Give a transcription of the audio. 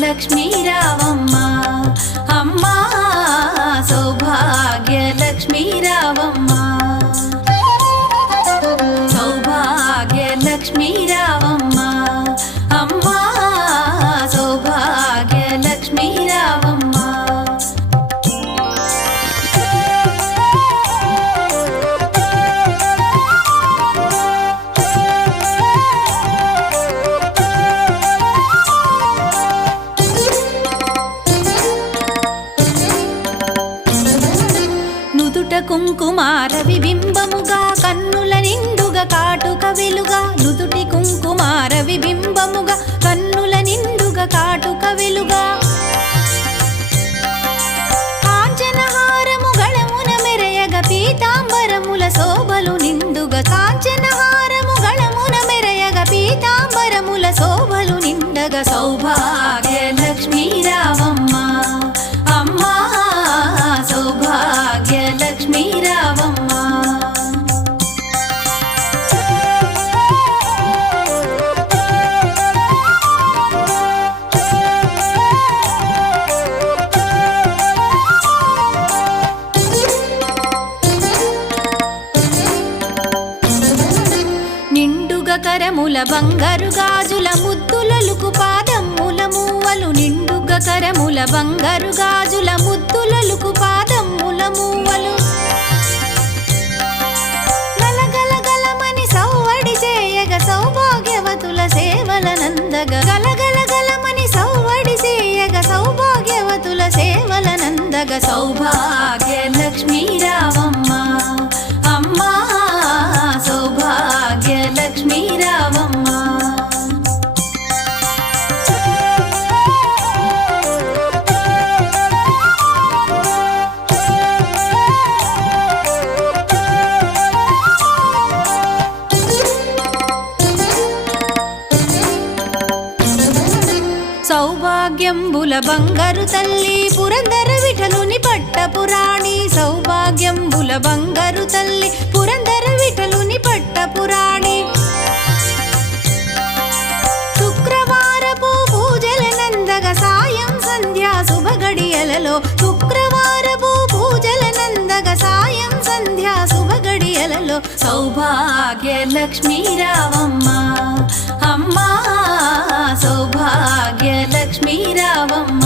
లక్ష్మీ రావమ్మ అమ్మ సౌభాగ్య లక్ష్మీ రావమ్మ సౌభాగ్య లక్ష్మీ రావమ్మ అమ్మ సౌభాగ్య లక్ష్మీ రావమ్మ కుంకుమార విబింబముగా కన్నుల నిండుగా కాటుక వెలుగా నుదుటి కుంకుమార విబింబముగా కన్నుల నిండుగా కాటుక వెలుగా కాంచనహారము గళమున మెరయగ పీతాంబరముల శోభలు నిండుగా కాంచనహారము గళమున మెరయగ పీతాంబరముల శోభలు నిండగా సౌభాగ్య లక్ష్మీ రావమ్మ అమ్మ సౌభాగ్య లక్ష్మీ రావమ్మ నిండుగా కరముల బంగారు గాజుల ముద్దులలుకు పాదమ్ముల మూవలు నిండుగా కరముల బంగారు గాజుల ముద్దులలుకు పాదమ్ముల మూవలు గలగలగలమని సౌవడి చేయగ సౌభాగ్యవతుల సేవల నందగ గలగలగలమని సౌవడి చేయగ సౌభాగ్యవతుల సేవల నందగ సౌభాగ్య లక్ష్మీ రావమ్మ అమ్మ సౌభాగ్య లక్ష్మీ రావమ్మ సౌభాగ్యంబుల బంగారు తల్లి పురందర విఠలుని పట్టపురాణి సౌభాగ్యంబుల బంగారు తల్లి పురందర విఠలుని పట్టపురాణి శుక్రవారపు పూజల నందగ సాయం సంధ్యా శుభగడియలలో శుక్రవారపు పూజల నందగ సాయం సంధ్యా శుభగడియలలో సౌభాగ్య లక్ష్మీ రావమ్మ అమ్మ సౌభాగ్య లక్ష్మీ రావమ్మ